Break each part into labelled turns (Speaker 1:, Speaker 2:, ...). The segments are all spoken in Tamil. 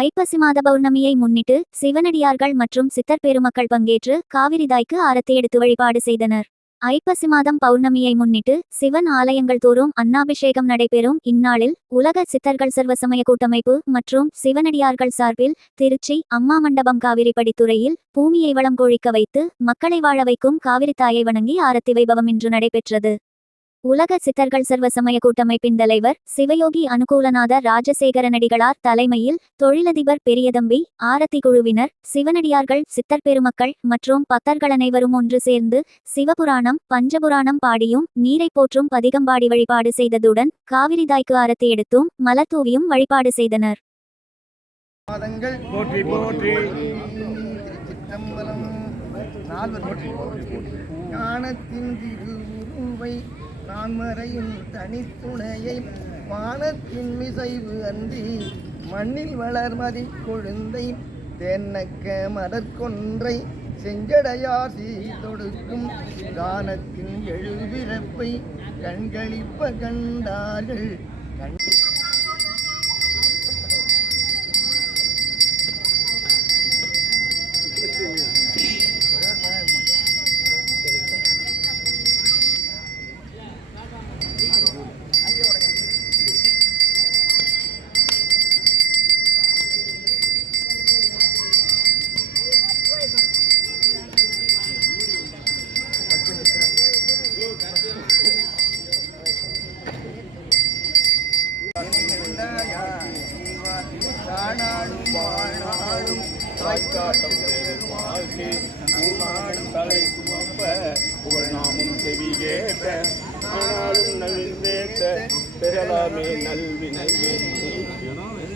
Speaker 1: ஐப்பசி மாத பௌர்ணமியை முன்னிட்டு சிவனடியார்கள் மற்றும் சித்தர் பெருமக்கள் பங்கேற்று காவிரிதாய்க்கு ஆரத்தி எடுத்து வழிபாடு செய்தனர். ஐப்பசி மாதம் பௌர்ணமியை முன்னிட்டு சிவன் ஆலயங்கள் தோறும் அன்னாபிஷேகம் நடைபெறும். இந்நாளில் உலக சித்தர்கள் சர்வசமய கூட்டமைப்பு மற்றும் சிவனடியார்கள் சார்பில் திருச்சி அம்மா மண்டபம் காவிரி படித்துறையில் பூமியை வளம் கொழிக்க வைத்து மக்களை வாழ வைக்கும் காவிரி தாயை வணங்கி ஆரத்தி வைபவம் இன்று நடைபெற்றது. உலக சித்தர்கள் சர்வசமய கூட்டமைப்பின் தலைவர் சிவயோகி அனுகூலநாத ராஜசேகரனடிகளார் தலைமையில் தொழிலதிபர் பெரியதம்பி ஆரத்தி குழுவினர் சிவனடியார்கள் சித்தர் பெருமக்கள் மற்றும் பக்தர்கள் அனைவரும் ஒன்று சேர்ந்து சிவபுராணம் பஞ்சபுராணம் பாடியும் நீரை போற்றும் பதிகம்பாடி வழிபாடு செய்ததுடன் காவிரிதாய்க்கு ஆரத்தி எடுத்தும் மலத்தூவியும் வழிபாடு செய்தனர்.
Speaker 2: நால்வர் ஞானத்தின் திருவுருவை நான்மறையின் தனித்துணையை வானத்தின் மிசைவு அன்றி மண்ணில் வளர்மதி கொழுந்தை தென்னக்க மலர்கொன்றை செஞ்சடையார் தொடுக்கும் கானத்தின் எழுபிறப்பை கண்களிப்ப கண்டார்கள். கண்டி
Speaker 3: தாய்க்காட்டம் வாழ்க்கை பூநாடும் தலை சுமப்ப புகழ்நாமும் செவி கேட்ட ஆனாலும் நவிழ்ந்தேத்த பெறலாமே நல்வினையே.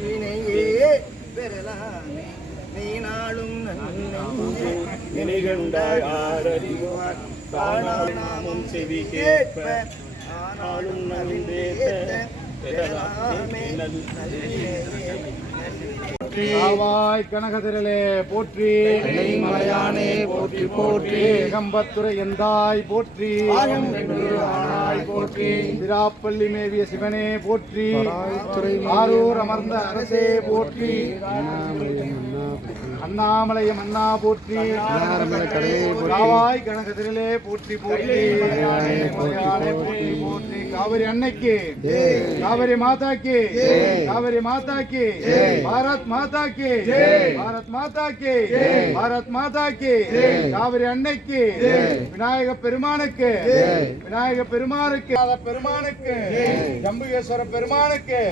Speaker 2: வினையே பெறலாமே. நீ நாளும் நன்மை
Speaker 3: நினைகண்டாய் ஆரறிவார். தானாலும் செவி கேட்ப ஆனாலும் நவிழ்ந்தேத்த பெறலாமே நல்வினையே.
Speaker 4: ஆவாய் கனகதிரலே போற்றி.
Speaker 2: மலையானே போற்றி போற்றி.
Speaker 4: ஏகம்பத்துரை எந்தாய் போற்றி.
Speaker 2: போற்றி.
Speaker 4: விராப்பள்ளி மேவிய சிவனே போற்றி. ஆரூர் அமர்ந்த அரசே போற்றி. அண்ணாமலையம் அண்ணா போற்றி. ஆவாய் கனகதிரலே போற்றி போற்றி. போற்றி போற்றி. காவிரி அன்னைக்கு. காவிரி மாதாக்கு. காவிரி மாதாக்கு. பாரத் மாதா கி பாரத் மாதா கி பாரத் மாதா கி காவிரி அன்னைக்கு. விநாயக பெருமானுக்கு. விநாயக பெருமானுக்கு. பெருமானுக்கு. ஜம்புகேஸ்வர பெருமானுக்கு.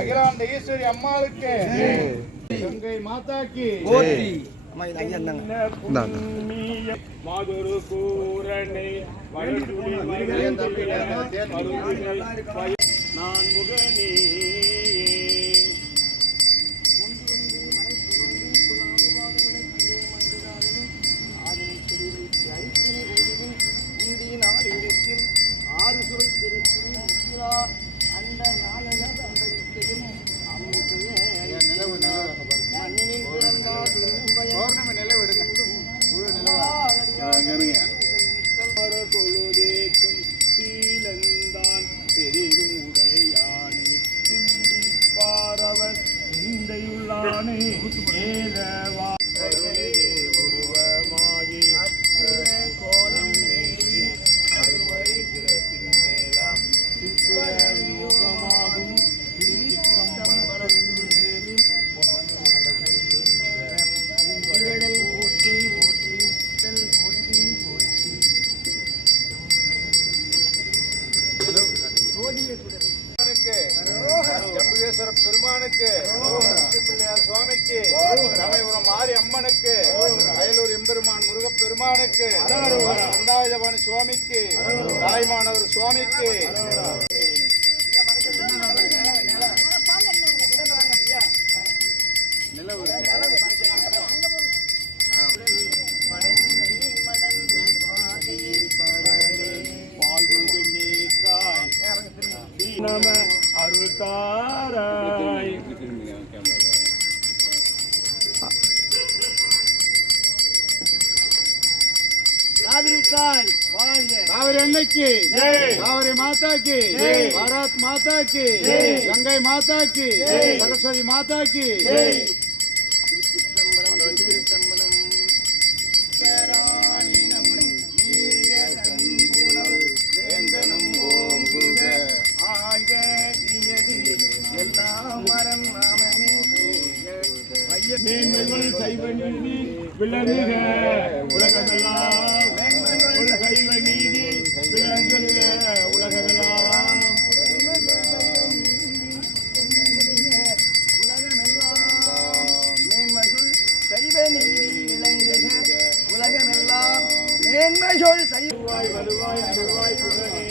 Speaker 4: அகிலாண்ட ஈஸ்வரி அம்மாளுக்கு. கங்கை மாதா கி
Speaker 2: போற்றி
Speaker 3: மாதுரு பய- நான் முகனே
Speaker 4: ஜம்புகேஸ்வர பெருமானுக்கு பிள்ளையார் சுவாமிக்கு சமயபுரம் மாரி அம்மனுக்கு அயலூர் எம்பெருமான் முருகப் பெருமானுக்கு அந்தாயுதபாணி சுவாமிக்கு தலைமானவர் சுவாமிக்கு
Speaker 2: வாழ்ந்தாய்
Speaker 4: காவிரி அன்னைக்கு காவிரி மாதாக்கு பாரத் மாதாக்கு கங்கை மாதாக்கு சரஸ்வதி மாதாக்கு.
Speaker 3: வேந்தனும் ஓம் குருக ஆழ்க நியதி எல்லா மரம் நாமமே
Speaker 2: மீன் சைவ நீ விளங்குக. விளங்குக உலகமெல்லாம் மேன்மைகள் செய்வாய்
Speaker 3: வருவாய் வருவாய் அருள்வாய்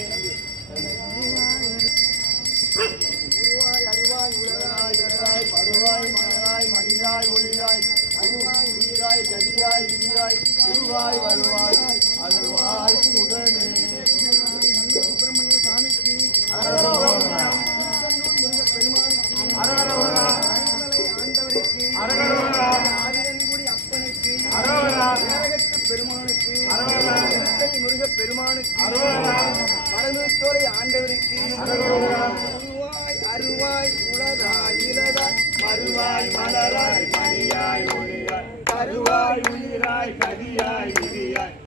Speaker 2: உருவாய் அருவாய் உலகாய்
Speaker 3: உலகாய் மறுவாய் மலராய் மணியாய் ஒளியாய் அருவாய் நீராய் கதியாய் விதியாய் உருவாய் வருவாய்
Speaker 2: பெருமானுக்கு
Speaker 3: அரகரோகரா
Speaker 2: ஆண்டவருக்கு உருவாய் அருவாய் உளதாய் இலதாய்
Speaker 3: மறுவாய் மலராய் மணியாய் ஒளியாய் கருவாய் உயிராய் கதியாய்